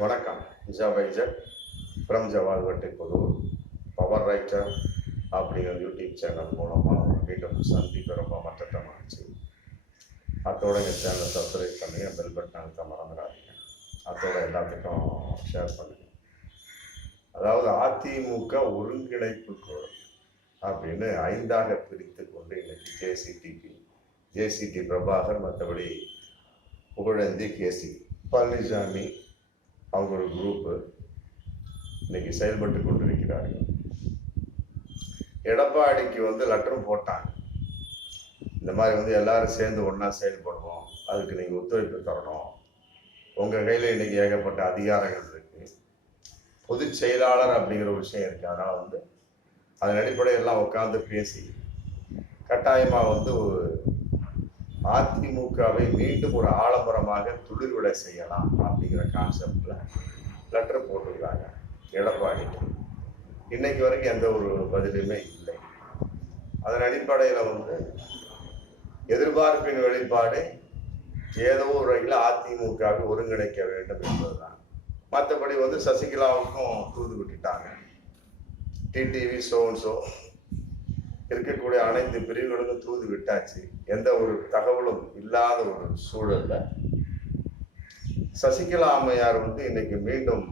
வணக்கம். ஜவைஜர் ஃப்ரம் ஜவால்வட்டை குழு power writer அப்படிங்கிற யூடியூப் சேனல் மூலமாக மீண்டும் சந்திப்பு ரொம்ப மட்டத்தை மாறிச்சு. அதோட எங்கள் சேனலை சப்ஸ்கிரைப் பண்ணுங்க, பெல் பட்டன் அழுத்த மறந்துடாதீங்க. அதோட எல்லாத்துக்கும் ஷேர் பண்ணுங்க. அதாவது அதிமுக ஒருங்கிணைப்பு குழு அப்படின்னு 5ஆக பிரித்து கொண்டு இன்னைக்கு ஜேசிடி பிரபாகர், மற்றபடி புகழேந்தி, கேசி பழனிசாமி அவங்க ஒரு குரூப்பு இன்னைக்கு செயல்பட்டு கொண்டிருக்கிறார்கள். எடப்பாடிக்கு லெட்டரும் போட்டாங்க, இந்த மாதிரி எல்லாரும் சேர்ந்து ஒன்றா செயல்படுவோம், அதுக்கு நீங்கள் ஒத்துழைப்பு தரணும், உங்கள் கையில் இன்னைக்கு ஏகப்பட்ட அதிகாரங்கள் இருக்கு, பொதுச் செயலாளர் அப்படிங்கிற ஒரு விஷயம் இருக்கு, அதனால் அதன் அடிப்படையெல்லாம் உட்காந்து பேசி கட்டாயமாக அதிமுகவை மீண்டும் ஒரு ஆலமரமாக துளிர்விட செய்யலாம் அப்படிங்கிற கான்செப்ட்ல லெட்டர் போட்டிருக்காங்க எடப்பாடிக்கு. இன்னைக்கு வரைக்கும் எந்த ஒரு பதிலுமே இல்லை. அதன் அடிப்படையில் எதிர்பார்ப்பின் வெளிப்பாடு ஏதோ ஒரு வகையில் அதிமுகவை ஒருங்கிணைக்க வேண்டும் என்பதுதான். மற்றபடி சசிகலாவுக்கும் தூது விட்டுட்டாங்க. டிடிவி சோன்சோ இருக்கக்கூடிய அனைத்து பிரிவுகளுக்கும் தூது விட்டாச்சு. எந்த ஒரு தகவலும் இல்லாத ஒரு சூழல்ல சசிகலா அம்மையார் இன்னைக்கு மீண்டும்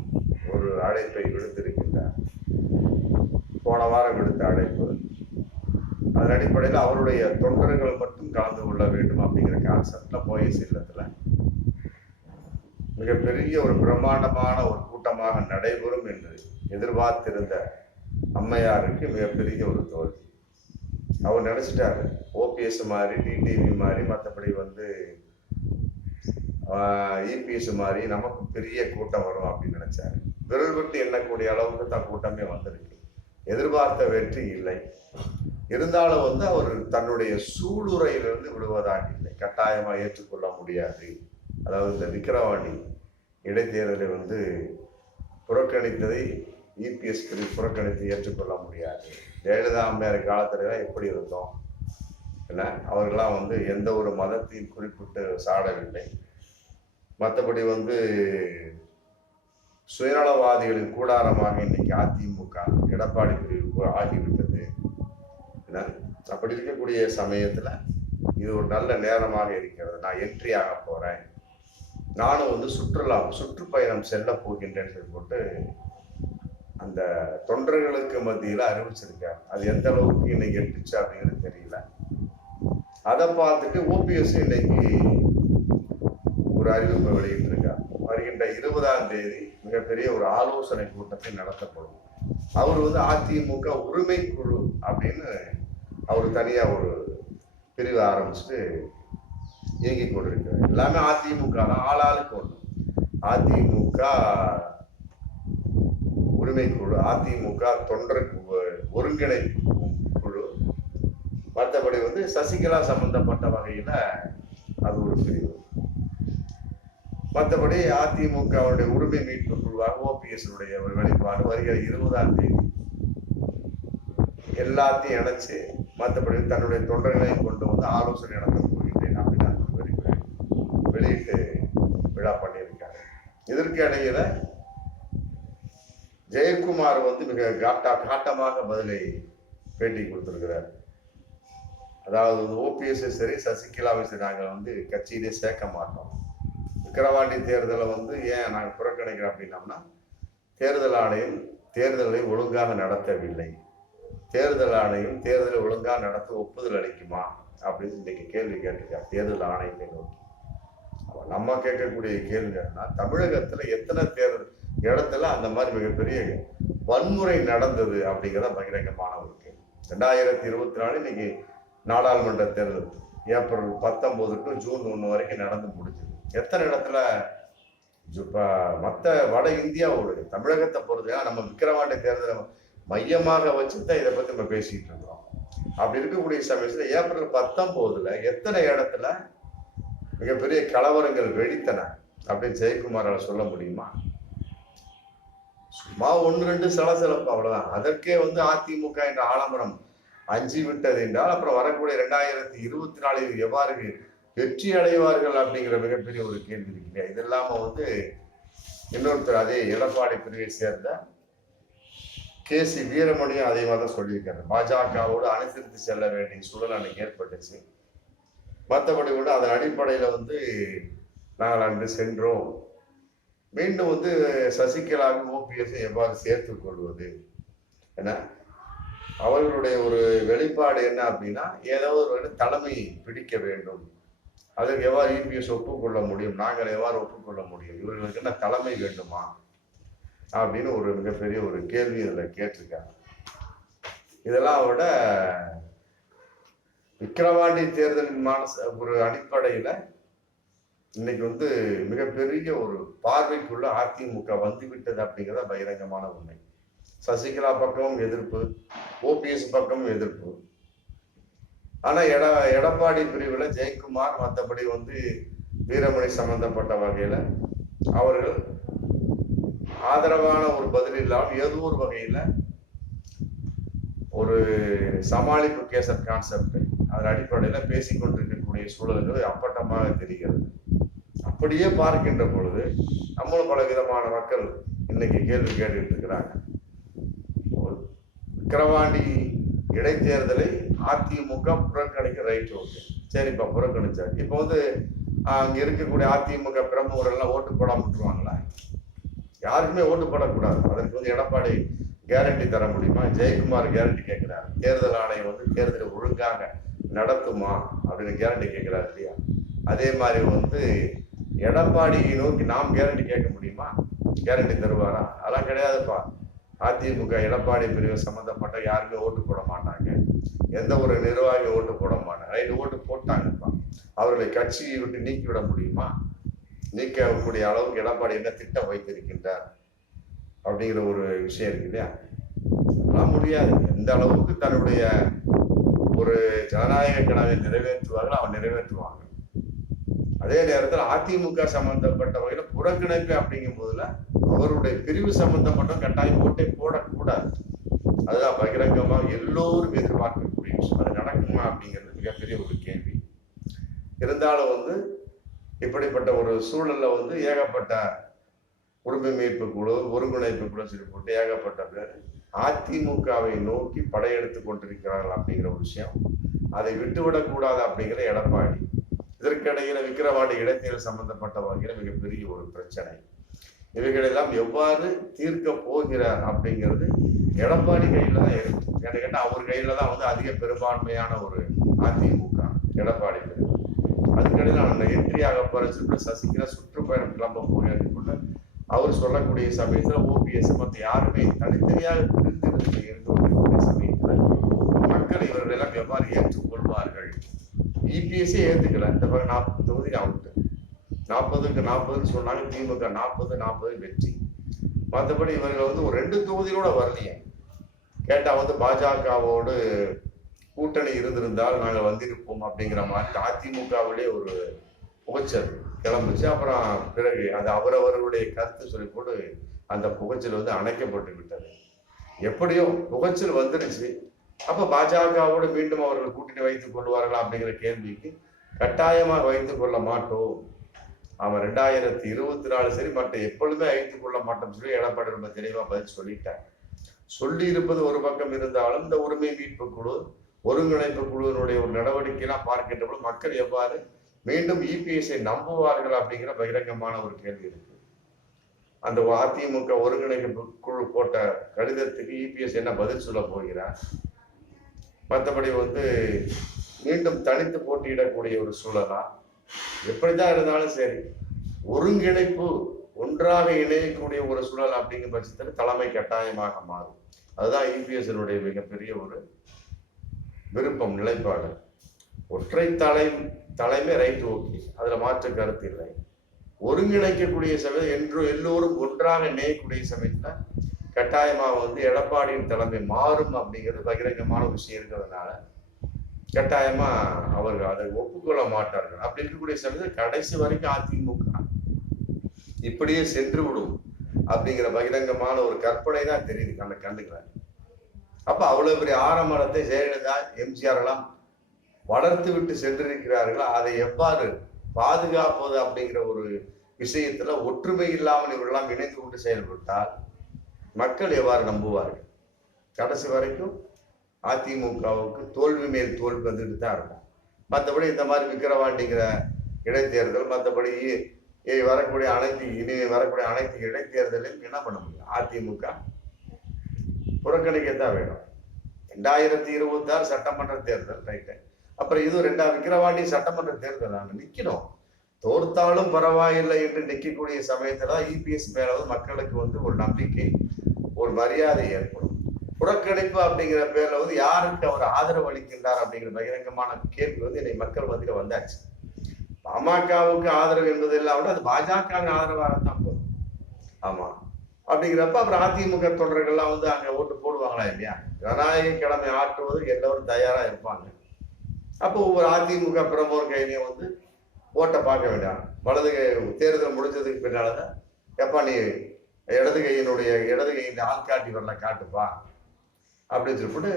ஒரு அழைப்பை விடுத்திருக்கின்றார். போன வாரம் விடுத்த அழைப்பு. அதன் அடிப்படையில் அவருடைய தொண்டர்கள் மட்டும் கலந்து கொள்ள வேண்டும் அப்படிங்கிற கான்செப்ட்ல போயஸ் இல்லத்துல மிகப்பெரிய ஒரு பிரம்மாண்டமான ஒரு கூட்டமாக நடைபெறும் என்று எதிர்பார்த்திருந்த அம்மையாருக்கு மிகப்பெரிய ஒரு தோல்வி. அவர் நினைச்சிட்டாரு ஓபிஎஸ் மாதிரி, டிடிவி மாதிரி, மற்றபடி இபிஎஸ் மாதிரி நமக்கு பெரிய கூட்டம் வரும் அப்படின்னு நினைச்சாரு. விரல் விட்டு எண்ணக்கூடிய அளவுக்கு தான் கூட்டமே வந்திருக்கு. எதிர்பார்த்த வெற்றி இல்லை. இருந்தாலும் அவர் தன்னுடைய சூளுரையிலிருந்து விடுவதாக இல்லை. கட்டாயமா ஏற்றுக்கொள்ள முடியாது. அதாவது இந்த விக்கிரவாண்டி இடைத்தேர்தலை புறக்கணித்ததை இபிஎஸ் புறக்கணித்து ஏற்றுக்கொள்ள முடியாது. ஜெயலலிதா அம்மையார் காலத்துல எப்படி இருந்தோம் இல்லை, அவர்களாம் எந்த ஒரு மதத்தையும் குறிப்பிட்டு சாடவில்லை. மற்றபடி சுயநலவாதிகளின் கூடாரமாக இன்னைக்கு அதிமுக எடப்பாடி பிரிவு ஆகிவிட்டது. அப்படி இருக்கக்கூடிய சமயத்துல இது ஒரு நல்ல நேரமாக இருக்கிறது. நான் என்ட்ரி ஆக போறேன், நானும் சுற்றுப்பயணம் செல்ல போகின்றேன்னு சொல்லி போட்டு அந்த தொண்டர்களுக்கு மத்தியில அறிவிச்சிருக்காரு. அது எந்த அளவுக்கு இன்னைக்கு எட்டுச்சு அப்படிங்கிறது தெரியல. அதை பார்த்துட்டு ஓபிஎஸ் இன்னைக்கு ஒரு அறிவிப்பை வெளியிட்டிருக்கார். வருகின்ற 20ஆம் தேதி மிகப்பெரிய ஒரு ஆலோசனை கூட்டத்தை நடத்தப்படும். அவர் அதிமுக உரிமை குழு அப்படின்னு அவர் தனியா ஒரு பிரிவு ஆரம்பிச்சுட்டு இயங்கி கொண்டிருக்கிறார். எல்லாமே அதிமுக தான், ஆளாளுக்கு ஒன்று. அதிமுக உரிமை குழு, அதிமுக தொண்டர் ஒருங்கிணைப்பு குழு, மற்றபடி சசிகலா சம்பந்தப்பட்ட வகையில அது ஒரு பிரிவு. மற்றபடி அதிமுகவுடைய உரிமை மீட்பு குழுவாக ஓபிஎஸ் ஒரு வெளிப்பாடு வருகிற 20ஆம் தேதி எல்லாத்தையும் இணைச்சு மற்றபடி தன்னுடைய தொண்டர்களையும் கொண்டு ஆலோசனை நடத்த போகின்றேன் அப்படின்னு வெளியிட்டு விழா பண்ணியிருக்காரு. இதற்கு இடையில ஜெயக்குமார் மிக காட்டமாக பதிலை பேட்டி கொடுத்திருக்கிறார். அதாவது ஓபிஎஸ் சரி, சசிகலாவை சரி, நாங்கள் கட்சியிலே சேர்க்க மாட்டோம். விக்கிரவாண்டி தேர்தலை ஏன் நாங்கள் புறக்கணிக்கிறோம் அப்படின்னோம்னா, தேர்தல் ஆணையம் தேர்தலை ஒழுங்காக நடத்தவில்லை. தேர்தல் ஆணையம் தேர்தலை ஒழுங்காக நடத்த ஒப்புதல் அளிக்குமா அப்படின்னு இன்னைக்கு கேள்வி கேட்டிருக்கார் தேர்தல் ஆணையத்தை நோக்கி. நம்ம கேட்கக்கூடிய கேள்வி என்னன்னா, தமிழகத்துல எத்தனை தேர்தல் இடத்துல அந்த மாதிரி மிகப்பெரிய வன்முறை நடந்தது அப்படிங்கிறத பகிரங்கமான ஒரு கேள்வி. 2024 இன்னைக்கு நாடாளுமன்ற தேர்தல் ஏப்ரல் 19 டு ஜூன் 1 வரைக்கும் நடந்து முடிஞ்சது. எத்தனை இடத்துல மற்ற வட இந்தியாவோட தமிழகத்தை பொறுத்த நம்ம விக்கிரவாண்டி தேர்தலை மையமாக வச்சுதான் இதை பத்தி நம்ம பேசிட்டு இருக்கிறோம். அப்படி இருக்கக்கூடிய சமயத்துல ஏப்ரல் 19 எத்தனை இடத்துல மிகப்பெரிய கலவரங்கள் வெடித்தன அப்படின்னு ஜெயக்குமாரால் சொல்ல முடியுமா? சும்மா 1-2 சலசலப்பு, அவ்வளவுதான். அதற்கே அதிமுக என்ற ஆலமரம் அஞ்சி விட்டது என்றால் அப்புறம் வரக்கூடிய 2024 எவ்வாறு வெற்றி அடைவார்கள் அப்படிங்கிற மிகப்பெரிய ஒரு கேள்வி இருக்கு. இது இல்லாம இன்னொருத்தர் அதே எடப்பாடி பிரிவை சேர்ந்த KC வீரமணியும் அதே மாதிரி தான் சொல்லியிருக்காரு. பாஜகவோடு அனுசரித்து செல்ல வேண்டிய சூழல் அன்னைக்கு ஏற்பட்டுச்சு. மற்றபடி கூட அதன் அடிப்படையில் நாங்கள் அன்று சென்றோம். மீண்டும் சசிகலாவும் OPS எவ்வாறு சேர்த்துக் கொள்வது என அவர்களுடைய ஒரு வெளிப்பாடு என்ன அப்படின்னா, ஏதோ ஒரு தலைமை பிடிக்க வேண்டும். அதற்கு எவ்வாறு EPS ஒப்புக்கொள்ள முடியும், நாங்கள் எவ்வாறு ஒப்புக்கொள்ள முடியும், இவர்களுக்கு என்ன தலைமை வேண்டுமா அப்படின்னு ஒரு மிகப்பெரிய ஒரு கேள்வி இதில் கேட்டிருக்காங்க. இதெல்லாம் விட விக்கிரவாண்டி தேர்தலின் ஒரு அடிப்படையில் இன்னைக்கு மிகப்பெரிய ஒரு பார்வைக்குள்ள அதிமுக வந்துவிட்டது அப்படிங்கிறத பகிரங்கமான உண்மை. சசிகலா பக்கமும் எதிர்ப்பு, OPS பக்கமும் எதிர்ப்பு. ஆனா எடப்பாடி பிரிவுல ஜெயக்குமார் மற்றபடி வீரமணி சம்பந்தப்பட்ட வகையில அவர்கள் ஆதரவான ஒரு பதில் இல்லாமல் ஏதோ ஒரு வகையில ஒரு சமாளிப்பு கேசட் கான்செப்ட் அதன் அடிப்படையில பேசிக்கொண்டிருக்கக்கூடிய சூழல்கள் அப்பட்டமாக தெரிகிறது. அப்படியே பார்க்கின்ற பொழுது நம்மளும் பல விதமான மக்கள் இன்னைக்கு கேள்வி கேட்டுட்டு இருக்கிறாங்க. விக்கிரவாண்டி இடைத்தேர்தலை அதிமுக புறக்கணிக்க, ரைட், ஓகே, சரிப்பா புறக்கணிச்சார். இப்போ அங்க இருக்கக்கூடிய அதிமுக பிரமுகர்கள் எல்லாம் ஓட்டு போடாம விட்டுருவாங்களா? யாருக்குமே ஓட்டு போடக்கூடாது. அதற்கு எடப்பாடி கேரண்டி தர முடியுமா? ஜெயக்குமார் கேரண்டி கேட்கிறார். தேர்தல் ஆணையம் தேர்தலை ஒழுங்காக நடத்துமா அப்படின்னு கேரண்டி கேட்கிறார் இல்லையா? அதே மாதிரி எடப்பாடியை நோக்கி நாம் கேரண்டி கேட்க முடியுமா? கேரண்டி தருவாரா? அதெல்லாம் கிடையாதுப்பா. அதிமுக எடப்பாடி பிரிவு சம்பந்தப்பட்ட யாருமே ஓட்டு போட மாட்டாங்க. எந்த ஒரு நிர்வாகி ஓட்டு போட மாட்டாங்க. ரைட்டு, ஓட்டு போட்டாங்கப்பா. அவர்களை கட்சியை விட்டு நீக்கிவிட முடியுமா? நீக்கக்கூடிய அளவுக்கு எடப்பாடி என்ன திட்டம் வைத்திருக்கின்றார் அப்படிங்கிற ஒரு விஷயம் இருக்கு இல்லையா? அதெல்லாம் முடியாது. எந்த அளவுக்கு தன்னுடைய ஒரு ஜனநாயக கனவை நிறைவேற்றுவார்கள் அவன் நிறைவேற்றுவாங்க. அதே நேரத்தில் அதிமுக சம்பந்தப்பட்ட வகையில புறக்கணிப்பு அப்படிங்கும் போதுல அவருடைய பிரிவு சம்பந்தப்பட்ட கட்டாயம் ஓட்டை போடக்கூடாது. அதுதான் பகிரங்கமாக எல்லோரும் எதிர்பார்க்கக்கூடிய விஷயம். அது நடக்குமா அப்படிங்கிறது மிகப்பெரிய ஒரு கேள்வி. இருந்தாலும் இப்படிப்பட்ட ஒரு சூழல்ல ஏகப்பட்ட உரிமை மீட்பு குழு, ஒருங்கிணைப்பு குழு சொல்லி போட்டு ஏகப்பட்ட பேர் அதிமுகவை நோக்கி படையெடுத்து கொண்டிருக்கிறார்கள் அப்படிங்கிற ஒரு விஷயம். அதை விட்டுவிடக்கூடாது அப்படிங்கிற எடப்பாடி. இதற்கிடையில விக்கிரவாண்டி இடைத்தேர்தல் சம்பந்தப்பட்ட வகையில மிகப்பெரிய ஒரு பிரச்சனை. இவைகளெல்லாம் எவ்வாறு தீர்க்க போகிறார் அப்படிங்கிறது எடப்பாடி கையில தான் இருக்கு. என்ன கேட்டா அவர் கையில தான் அதிக பெரும்பான்மையான ஒரு அதிமுக எடப்பாடி. அதுக்கிடையில நான் என்ட்ரியாக போற சசிகலா சுற்றுப்பயணம் கிளம்ப போகிறேன் அவர் சொல்லக்கூடிய சமயத்துல OPS மற்ற யாருமே தனித்தனியாக பிரிந்து இருந்து கொண்டிருக்கிற சமயத்துல மக்கள் இவர்களெல்லாம் எவ்வாறு ஏற்றுக்கொள்வார்கள்? EPS ஏத்துக்கல. இந்த 40 தொகுதி அவுட்டு, 40க்கு 40 சொன்னாங்க. திமுக 40 வெற்றி. மற்றபடி இவர்கள் ஒரு 2 தொகுதியோட வரலையே. கேட்டா பாஜகவோடு கூட்டணி இருந்திருந்தால் நாங்கள் வந்திருப்போம் அப்படிங்கிற மாதிரி அதிமுகவிலே ஒரு புகைச்சல் கிளம்புச்சு. அப்புறம் பிறகு அது அவரவர்களுடைய கருத்து சொல்லி போட்டு அந்த புகைச்சல் அணைக்கப்பட்டு விட்டது. எப்படியோ புகைச்சல் வந்துருச்சு. அப்ப பாஜகவோடு மீண்டும் அவர்கள் கூட்டணி வைத்துக் கொள்வார்களா அப்படிங்கிற கேள்விக்கு கட்டாயமாக வைத்துக் கொள்ள மாட்டோம். அவன் 2024 சரி மற்ற எப்பொழுதுமே வைத்துக் கொள்ள மாட்டோம் சொல்லி எடப்பாடி ரொம்ப தெளிவா பதில் சொல்லிட்டார். சொல்லி இருப்பது ஒரு பக்கம் இருந்தாலும் இந்த உரிமை மீட்பு குழு, ஒருங்கிணைப்பு குழுவினுடைய ஒரு நடவடிக்கையெல்லாம் பார்க்கின்ற போது மக்கள் எவ்வாறு மீண்டும் EPS-ஐ நம்புவார்கள் அப்படிங்கிற பகிரங்கமான ஒரு கேள்வி இருக்கு. அந்த அதிமுக ஒருங்கிணைப்பு குழு போட்ட கடிதத்துக்கு EPS என்ன பதில் சொல்ல போகிறார்? மற்றபடி மீண்டும் தனித்து போட்டியிடக்கூடிய ஒரு சூழலா? எப்படிதான் இருந்தாலும் சரி, ஒருங்கிணைப்பு ஒன்றாக இணையக்கூடிய ஒரு சூழல் அப்படிங்கிற பட்சத்தில் தலைமை கட்டாயமாக மாறும். அதுதான் EPS-னுடைய மிகப்பெரிய ஒரு விருப்பம், நிலைப்பாடு. ஒற்றை தலைமை ரைட், ஓகே, அதுல மாற்று கருத்து இல்லை. ஒருங்கிணைக்கக்கூடிய சமயம் என்று எல்லோரும் ஒன்றாக இணையக்கூடிய சமயத்துல கட்டாயமாக எடப்பாடியின் தலைமை மாறும் அப்படிங்கிறது பகிரங்கமான விஷயம் இருக்கிறதுனால கட்டாயமா அவர்கள் அதை ஒப்புக்கொள்ள மாட்டார்கள். அப்படி இருக்கக்கூடிய சமயத்தில் கடைசி வரைக்கும் அதிமுக இப்படியே சென்று விடும் அப்படிங்கிற பகிரங்கமான ஒரு கற்பனை தான் தெரியுது அந்த கண்ணுக்குள்ள. அப்ப அவ்வளவு பெரிய ஆரம்பத்தை ஜெயலலிதா, MGR எல்லாம் வளர்த்து விட்டு சென்றிருக்கிறார்கள். அதை எவ்வாறு பாதுகாப்பது அப்படிங்கிற ஒரு விஷயத்துல ஒற்றுமை இல்லாமல் இவர்களெல்லாம் இணைந்து கொண்டு செயல்பட்டால் மக்கள் எவ்வாறு நம்புவார்கள்? கடைசி வரைக்கும் அதிமுகவுக்கு தோல்வி மேல் தோல்வி வந்துட்டு தான் இருக்கும். மற்றபடி இந்த மாதிரி விக்கிரவாண்டிங்கிற இடைத்தேர்தல், மற்றபடி வரக்கூடிய அனைத்து இடைத்தேர்தலையும் என்ன பண்ண முடியும்? அதிமுக புறக்கணிக்கத்தான் வேணும். 2026 சட்டமன்ற தேர்தல், ரைட்டு. அப்புறம் இது விக்கிரவாண்டி சட்டமன்ற தேர்தல் நாங்கள் நிற்கணும். தோர்த்தாலும் பரவாயில்லை என்று நிற்கக்கூடிய சமயத்துல இபிஎஸ் மேல மக்களுக்கு ஒரு நம்பிக்கை, ஒரு மரியாதை ஏற்படும். புறக்கணிப்பு அப்படிங்கிற பேர்ல யாருக்கு அவர் ஆதரவு அளிக்கின்றார் அப்படிங்கிற பகிரங்கமான கேள்வி என்னை மக்கள் மத்தியில வந்தாச்சு. பாமகவுக்கு ஆதரவு என்பது இல்லாமல் அது பாஜகவின் ஆதரவாகத்தான் போதும். ஆமா, அப்படிங்கிறப்ப அப்புறம் அதிமுக தொண்டர்கள்லாம் அங்க ஓட்டு போடுவாங்களா இல்லையா? ஜனநாயக கடமை ஆற்றுவது எல்லோரும் தயாரா இருப்பாங்க. அப்போ ஒவ்வொரு அதிமுக பிரமுகர் கையிலையும் ஓட்டை பார்க்க வேண்டாம். வலது தேர்தல் முடிஞ்சதுக்கு பின்னால்தான் எப்பா நீ இடது கையின் ஆள்காட்டி வரல காட்டுப்பா அப்படின்னு சொல்லிட்டு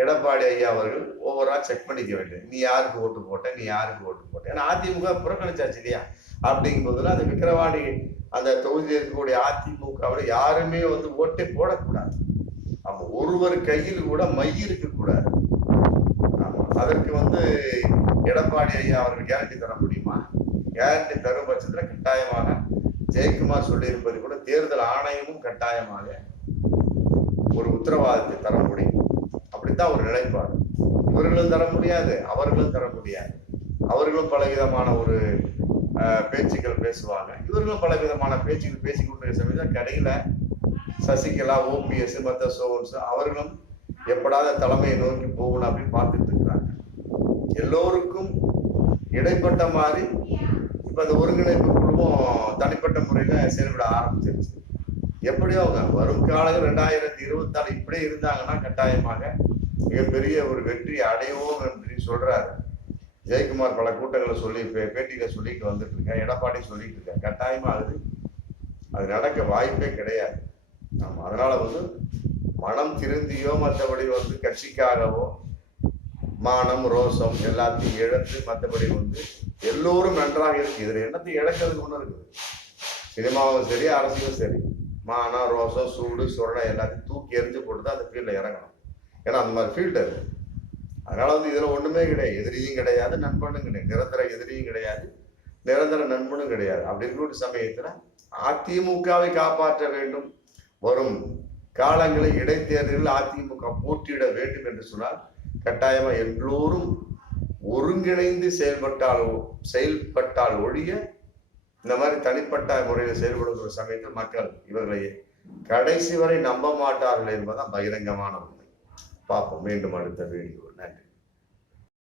எடப்பாடி ஐயா அவர்கள் ஒவ்வொரு செக் பண்ணிக்க வேண்டும். நீ யாருக்கு ஓட்டு போட்ட? ஏன்னா அதிமுக புறக்கணிச்சாச்சு இல்லையா? அப்படிங்கும்போதுல அந்த விக்கிரவாண்டி அந்த தொகுதியில் இருக்கக்கூடிய அதிமுகவில் யாருமே ஓட்டை போடக்கூடாது. அப்போ ஒருவர் கையில் கூட மை இருக்கக்கூடாது. அதற்கு எடப்பாடி ஐயா அவர்கள் கேரண்டி தர முடியுமா? கேரண்டி தரும் பட்சத்தில் கட்டாயமாக ஜெயக்குமார் சொல்லியிருப்பது கூட தேர்தல் ஆணையமும் கட்டாயமாக ஒரு உத்தரவாதத்தை தர முடியும். அப்படித்தான் ஒரு நிலைப்பாடு. இவர்களும் தர முடியாது, அவர்களும் தர முடியாது. அவர்களும் பலவிதமான ஒரு பேச்சுக்கள் பேசுவாங்க, இவர்களும் பலவிதமான பேச்சுக்கள் பேசிக்கொண்டிருக்கிற சமயத்தில் கடையில சசிகலா, ஓபிஎஸ், மற்ற சோன்ஸ் அவர்களும் எப்படாத தலைமையை நோக்கி போகணும் அப்படின்னு பார்த்துட்டு இருக்கிறாங்க. எல்லோருக்கும் இடைப்பட்ட மாதிரி இப்ப அந்த ஒருங்கிணைப்பு குழுவும் தனிப்பட்ட முறையில செயல்பட ஆரம்பிச்சிருச்சு. எப்படியோ அவங்க வரும் காலங்கள் 2024 இப்படியே இருந்தாங்கன்னா கட்டாயமாக மிகப்பெரிய ஒரு வெற்றி அடைவோம் என்று சொல்றாரு ஜெயக்குமார். பல கூட்டங்களை பேட்டியில சொல்லிட்டு வந்துட்டு இருக்கேன், எடப்பாடி சொல்லிட்டு இருக்கேன். கட்டாயமா அது நடக்க வாய்ப்பே கிடையாது. ஆமா, அதனால மனம் திருந்தியோ மற்றபடி கட்சிக்காகவோ மானம் ரோசம் எல்லாத்தையும் இழந்து மற்றபடி எல்லோரும் நன்றாக இருக்கு. இதுல என்னத்தை இழக்கிறதுக்கு ஒண்ணு இருக்குது? சினிமாவும் சரி, அரசியலும் சரி, மானம் ரோசம் சூடு சொரணை எல்லாத்தையும் தூக்கி எரிஞ்சு போட்டு அந்த ஃபீல்ட்ல இறங்கணும். ஏன்னா அந்த மாதிரி ஃபீல்டு அது. அதனால இதுல ஒண்ணுமே கிடையாது. எதிரியும் கிடையாது, நண்பனும் கிடையாது. நிரந்தர எதிரியும் கிடையாது, நிரந்தர நண்பனும் கிடையாது. அப்படி இருக்கிற சமயத்துல அதிமுகவை காப்பாற்ற வேண்டும். வரும் காலங்களில் இடைத்தேர்தலில் அதிமுக போட்டியிட வேண்டும் என்று சொன்னால் கட்டாயமா எல்லோரும் ஒருங்கிணைந்து செயல்பட்டால் ஒழிய இந்த மாதிரி தனிப்பட்ட முறையில் செயல்படுகிற சமயத்தில் மக்கள் இவர்களை கடைசி வரை நம்ப மாட்டார்கள் என்பதுதான் பகிரங்கமான உண்மை. பார்ப்போம் மீண்டும் அடுத்த வீடியோ. நன்றி.